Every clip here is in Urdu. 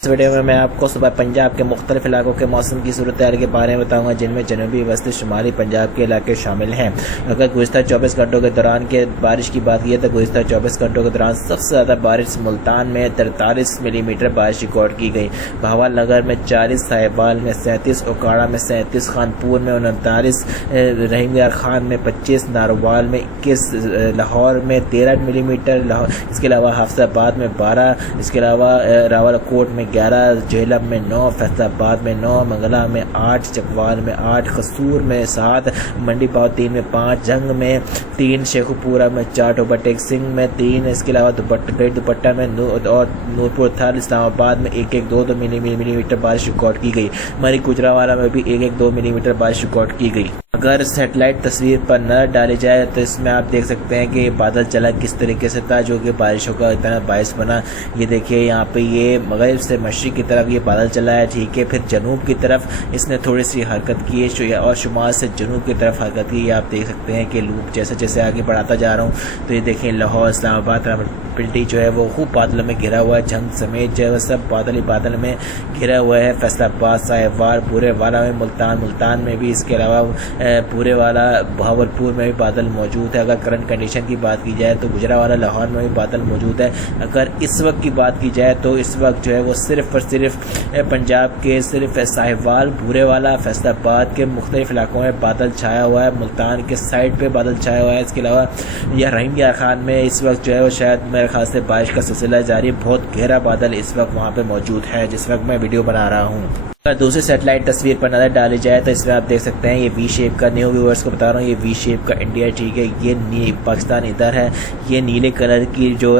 اس ویڈیو میں آپ کو صبح پنجاب کے مختلف علاقوں کے موسم کی صورتحال کے بارے میں بتاؤں گا، جن میں جنوبی وسطی شمالی پنجاب کے علاقے شامل ہیں۔ اگر گزشتہ 24 گھنٹوں کے دوران کے بارش کی بات کی تو گزشتہ 24 گھنٹوں کے دوران سب سے زیادہ بارش ملتان میں 43 ملی میٹر بارش ریکارڈ کی گئی، بہاول نگر میں 40، ساہیوال میں 37، اوکاڑا میں 37، خانپور میں 39، رحیم یار خان میں 25، ناروال میں 21، لاہور میں 13 ملی میٹر، اس کے علاوہ حافظ آباد میں 12، اس کے علاوہ راول کوٹ میں 11، جہلم میں 9، فیصل آباد میں 9، منگلا میں 8، چکوال میں 8، قصور میں 7، منڈی پاؤ 3 میں 5، جنگ میں 3، شیخو پورہ میں 4، ٹوبا ٹیک سنگھ میں 3، اس کے علاوہ دوپٹہ میں اور نورپور تھل، اسلام آباد میں 1-2 ملی میٹر بارش ریکارڈ کی گئی، مری گجرانوالہ میں بھی 1-2 ملی میٹر بارش ریکارڈ کی گئی۔ اگر سیٹلائٹ تصویر پر نظر ڈالی جائے تو اس میں آپ دیکھ سکتے ہیں کہ بادل چلا کس طریقے سے تھا، جو کہ بارشوں کا اتنا باعث بنا۔ یہ دیکھیے یہاں پہ یہ مغرب سے مشرق کی طرف یہ بادل چلا ہے، ٹھیک ہے، پھر جنوب کی طرف اس نے تھوڑی سی حرکت کی ہے اور شمال سے جنوب کی طرف حرکت کی ہے۔ آپ دیکھ سکتے ہیں کہ لوپ جیسے جیسے آگے بڑھاتا جا رہا ہوں تو یہ دیکھیں لاہور، اسلام آباد، پنڈی جو ہے وہ خوب بادلوں میں گھرا ہوا ہے، جھنگ سمیت جو ہے وہ سب بادل ہی بادل میں گھرا ہوا ہے۔ فیصل آباد، ساہیوال، پورے والا میں، ملتان میں بھی، اس کے علاوہ پورے والا بہاولپور میں بھی بادل موجود ہے۔ اگر کرنٹ کنڈیشن کی بات کی جائے تو گجرانوالہ، لاہور میں بھی بادل موجود ہے۔ اگر اس وقت کی بات کی جائے تو اس وقت جو ہے وہ صرف اور صرف پنجاب کے صرف ساہیوال، پورے والا، فیصل آباد کے مختلف علاقوں میں بادل چھایا ہوا ہے، ملتان کے سائڈ پہ بادل چھایا ہوا ہے۔ اس کے علاوہ یہ رحیم یار خان میں اس وقت جو ہے وہ شاید میرے خیال سے بارش کا سلسلہ جاری، بہت گہرا بادل اس وقت وہاں پہ موجود ہے جس وقت میں ویڈیو بنا رہا ہوں۔ اگر دوسری سیٹلائٹ تصویر پر نظر ڈالی جائے تو اس میں آپ دیکھ سکتے ہیں یہ وی شیپ کا، نیو ویورز کو بتا رہا ہوں، یہ وی شیپ کا انڈیا، ٹھیک ہے، یہ پاکستان ادھر ہے، یہ نیلے کلر کی جو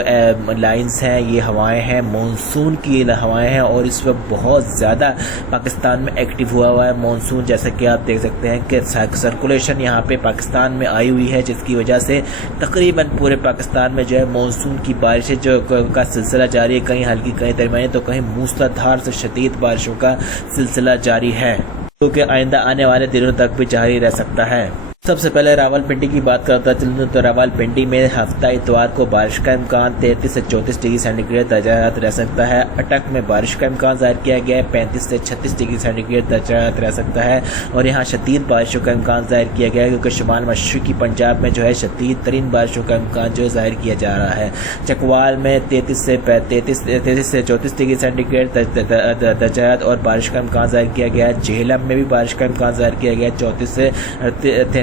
لائنز ہیں یہ ہوائیں ہیں، مونسون کی ہوائیں ہیں، اور اس وقت بہت زیادہ پاکستان میں ایکٹیو ہوا ہے مونسون، جیسا کہ آپ دیکھ سکتے ہیں کہ سرکولیشن یہاں پہ پاکستان میں آئی ہوئی ہے، جس کی وجہ سے تقریباً پورے پاکستان میں جو ہے مونسون کی بارشیں جو کا سلسلہ جاری ہے، کہیں ہلکی کہیں درمیانی تو کہیں موسلادھار سے شدید بارشوں کا سلسلہ جاری ہے، جو کہ آئندہ آنے والے دنوں تک بھی جاری رہ سکتا ہے۔ سب سے پہلے راول پنڈی کی بات کرتا چلوں تو راول پنڈی میں ہفتہ اتوار کو بارش کا امکان 33 سے 34 ڈگری سینٹی گریڈ درجہ حرارت رہ سکتا ہے۔ اٹک میں بارش کا امکان ظاہر کیا گیا ہے، 35 سے 36 ڈگری سینٹی گریڈ درجہ حرارت رہ سکتا ہے، اور یہاں شدید بارشوں کا امکان ظاہر کیا گیا ہے، کیونکہ شمال مشرقی پنجاب میں جو ہے شدید ترین بارشوں کا امکان جو ہے ظاہر کیا جا رہا ہے۔ چکوال میں 33 سے 34 ڈگری سینٹی گریڈ درجہ حرارت اور بارش کا امکان ظاہر کیا گیا ہے۔ جہلم میں بھی بارش کا امکان ظاہر کیا گیا ہے، 34 سے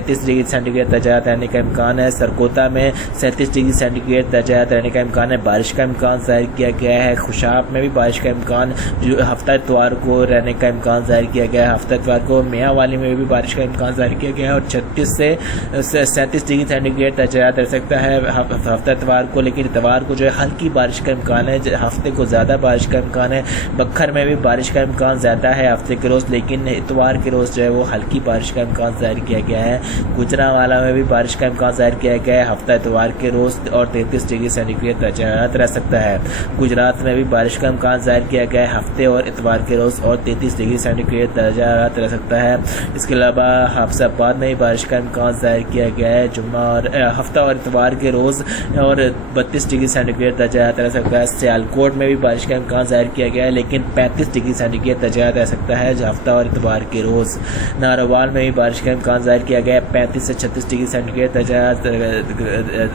33 ڈگری سینٹی گریڈ درجہ حرارت رہنے کا امکان ہے۔ سرگودا میں 37 ڈگری سینٹی گریڈ درجہ حرارت رہنے کا امکان ہے، بارش کا امکان ظاہر کیا گیا ہے۔ خوشاب میں بھی بارش کا امکان جو ہفتہ اتوار کو رہنے کا امکان ظاہر کیا گیا ہے، ہفتہ اتوار کو میاں والی میں بھی بارش کا امکان ظاہر کیا گیا ہے، اور 36 سے 37 ڈگری سینٹی گریڈ درجہ حرارت رہ سکتا ہے ہفتہ اتوار کو، لیکن اتوار کو جو ہے ہلکی بارش کا امکان ہے، ہفتے کو زیادہ بارش کا امکان ہے۔ بکھر میں بھی بارش کا امکان زیادہ ہے ہفتے کے روز، لیکن اتوار کے روز جو ہے وہ ہلکی بارش کا امکان ظاہر کیا گیا ہے۔ گجرانوالہ میں بھی بارش کا امکان ظاہر کیا گیا ہے ہفتہ اتوار کے روز، اور 33 ڈگری سینٹی گریڈ درجہ حرارت رہ سکتا ہے۔ گجرات میں بھی بارش کا امکان ظاہر کیا گیا ہے ہفتے اور اتوار کے روز، اور 33 ڈگری سینٹی گریڈ درجہ حرارت رہ سکتا ہے۔ اس کے علاوہ حافظ آباد میں بھی بارش کا امکان ظاہر کیا گیا ہے جمعہ اور ہفتہ اور اتوار کے روز، اور 32 ڈگری سینٹی گریڈ درجہ حرارت رہ سکتا ہے۔ سیالکوٹ میں بھی بارش کا امکان ظاہر کیا گیا ہے، لیکن 35 ڈگری سینٹی گریڈ درجہ حرارت رہ سکتا ہے ہفتہ اور اتوار کے روز۔ ناروال میں بھی بارش کا امکان ظاہر کیا گیا ہے، 35 سے 36 ڈگری سینٹی گریڈ درجہ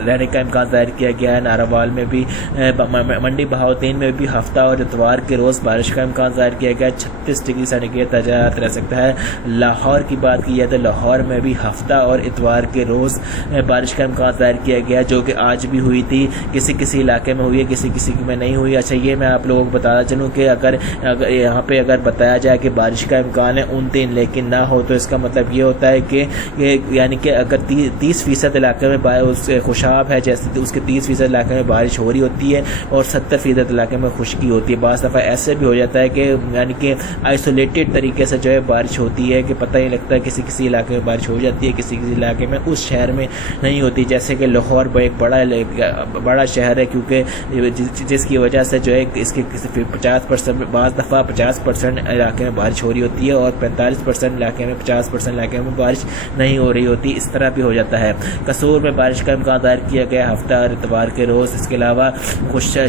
رہنے کا امکان ظاہر کیا گیا ہے۔ ناروال میں بھی، منڈی بہاؤدین میں بھی ہفتہ اور اتوار کے روز بارش کا امکان ظاہر کیا گیا ہے، 36 ڈگری سینٹی گریڈ درجہ حرارت رہ سکتا ہے۔ لاہور کی بات کی جائے تو لاہور میں بھی ہفتہ اور اتوار کے روز بارش کا امکان ظاہر کیا گیا ہے، جو کہ آج بھی ہوئی تھی، کسی علاقے میں ہوئی ہے، کسی میں نہیں ہوئی۔ اچھا یہ میں آپ لوگوں کو بتانا چلوں کہ اگر یہاں پہ اگر بتایا جائے کہ بارش کا امکان ہے 29 لیکن نہ ہو تو اس کا مطلب یہ ہوتا ہے کہ یعنی کہ اگر 30% علاقے میں خوشاب ہے، جیسے اس کے 30% علاقے میں بارش ہو رہی ہوتی ہے اور 70% علاقے میں خشکی ہوتی ہے۔ بعض دفعہ ایسے بھی ہو جاتا ہے کہ یعنی کہ آئسولیٹڈ طریقے سے جو ہے بارش ہوتی ہے کہ پتہ نہیں لگتا ہے، کسی علاقے میں بارش ہو جاتی ہے، کسی علاقے میں اس شہر میں نہیں ہوتی، جیسے کہ لاہور ایک بڑا شہر ہے، کیونکہ جس کی وجہ سے جو ہے اس کے 50% بعض دفعہ 50% علاقے میں بارش ہو رہی ہوتی ہے، اور 45% علاقے میں 50% علاقے میں بارش نہیں ہو ہو رہی ہوتی اس طرح بھی ہو جاتا ہے۔ قصور میں بارش کا امکان ظاہر کیا گیا ہفتہ اور اتوار کے روز۔ اس کے علاوہ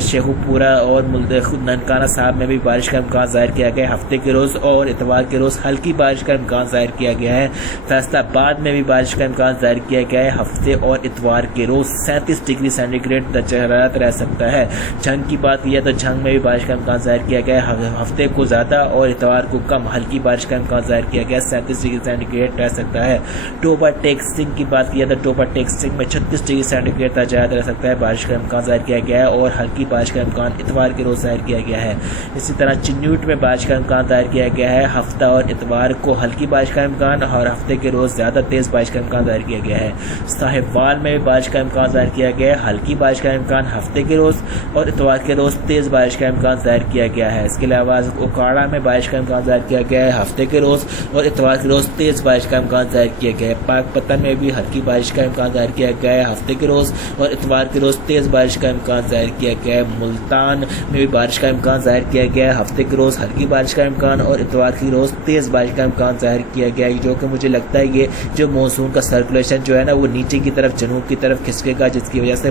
شیخو پورہ اور ننکانہ صاحب میں بھی بارش کا امکان ظاہر کیا گیا ہفتے کے روز اور اتوار کے روز ہلکی بارش کا امکان ظاہر کیا گیا ہے۔ فیصل آباد میں بھی بارش کا امکان ظاہر کیا گیا ہے ہفتے اور اتوار کے روز 37 ڈگری سینٹی گریڈ درجہ حرارت رہ سکتا ہے۔ جھنگ کی بات کی تو جھنگ میں بھی بارش کا امکان ظاہر کیا گیا ہے ہفتے کو زیادہ اور اتوار کو کم ہلکی بارش کا امکان ظاہر کیا گیا ہے 37 ڈگری سینٹی گریڈ رہ سکتا ہے۔ ٹوبا ٹیک سنگھ کی بات کی تو ٹوبا ٹیک سنگھ میں 36 ڈگری سینٹی گریڈ درجہ حرارت رہ سکتا ہے، بارش کا امکان ظاہر کیا گیا ہے اور ہلکی بارش کا امکان اتوار کے روز ظاہر کیا گیا ہے۔ اسی طرح چنیوٹ میں بارش کا امکان ظاہر کیا گیا ہے ہفتہ اور اتوار کو ہلکی بارش کا امکان اور ہفتے کے روز زیادہ تیز بارش کا امکان ظاہر کیا گیا ہے۔ صاحبوال میں بھی بارش کا امکان ظاہر کیا گیا ہے ہلکی بارش کا امکان ہفتے کے روز اور اتوار کے روز تیز بارش کا امکان ظاہر کیا گیا ہے۔ اس کے علاوہ اوکاڑا میں بارش کا امکان ظاہر کیا گیا ہے ہفتے کے روز اور اتوار کے روز تیز بارش کا امکان ظاہر کیا گیا ہے۔ پاک پتن میں بھی ہلکی بارش کا امکان ظاہر کیا گیا ہے ہفتے کے روز اور اتوار کے روز تیز بارش کا امکان ظاہر کیا گیا ہے۔ ملتان میں بھی بارش کا امکان ظاہر کیا گیا ہے ہفتے کے روز ہلکی بارش کا امکان اور اتوار کے روز تیز بارش کا امکان ظاہر کیا گیا ہے، جو کہ مجھے لگتا ہے یہ جو مانسون کا سرکولیشن جو ہے نا وہ نیچے کی طرف جنوب کی طرف کھسکے گا، جس کی وجہ سے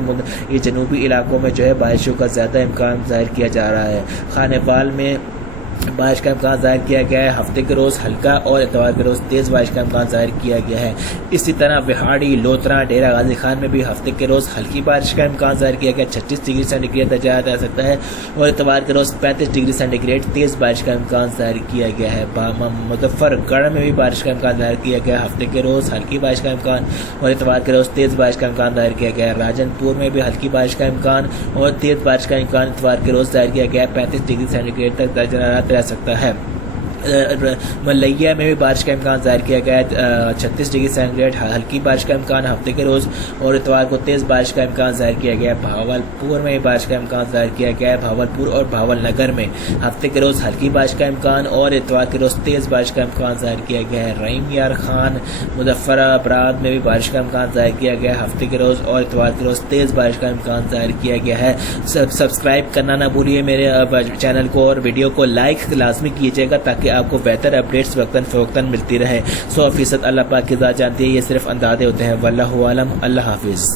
یہ جنوبی علاقوں میں جو ہے بارشوں کا زیادہ امکان ظاہر کیا جا رہا ہے۔ خانہ بال میں بارش کا امکان ظاہر کیا گیا ہے ہفتے کے روز ہلکا اور اتوار کے روز تیز بارش کا امکان ظاہر کیا گیا ہے۔ اسی طرح وہاڑی، لوترا، ڈیرہ غازی خان میں بھی ہفتے کے روز ہلکی بارش کا امکان ظاہر کیا گیا 36 ڈگری سینٹی گریڈ درجہ حرارت رہ سکتا ہے اور اتوار کے روز 35 ڈگری سینٹی گریڈ تیز بارش کا امکان ظاہر کیا گیا ہے۔ مظفر گڑھ میں بھی بارش کا امکان ظاہر کیا گیا ہفتے کے روز ہلکی بارش کا امکان اور اتوار کے روز تیز بارش کا امکان ظاہر کیا گیا ہے۔ راجن پور میں بھی ہلکی بارش کا امکان اور تیز بارش کا امکان اتوار کے روز ظاہر کیا گیا 35 ڈگری سینٹی گریڈ تک درجہ حرارت رہ سکتا ہے۔ ملیا میں بھی بارش کا امکان ظاہر کیا گیا ہے 36 ڈگری سینٹی گریڈ ہلکی بارش کا امکان ہفتے کے روز اور اتوار کو تیز بارش کا امکان ظاہر کیا گیا ہے۔ بھاولپور میں بھی بارش کا امکان ظاہر کیا گیا ہے بھاولپور اور بھاول نگر میں ہفتے کے روز ہلکی بارش کا امکان اور اتوار کے روز تیز بارش کا امکان ظاہر کیا گیا ہے۔ رحیم یار خان، مظفر آباد میں بھی بارش کا امکان ظاہر کیا گیا ہے ہفتے کے روز اور اتوار کے روز تیز بارش کا امکان ظاہر کیا گیا ہے۔ سبسکرائب کرنا نہ بھولیے میرے چینل کو اور ویڈیو کو لائک لازمی کیجیے گا تاکہ آپ کو بہتر اپڈیٹس وقتاً فوقتاً ملتی رہے۔ 100% اللہ پاک کی ذات جانتی ہے، یہ صرف اندازے ہوتے ہیں۔ واللہ عالم۔ اللہ حافظ۔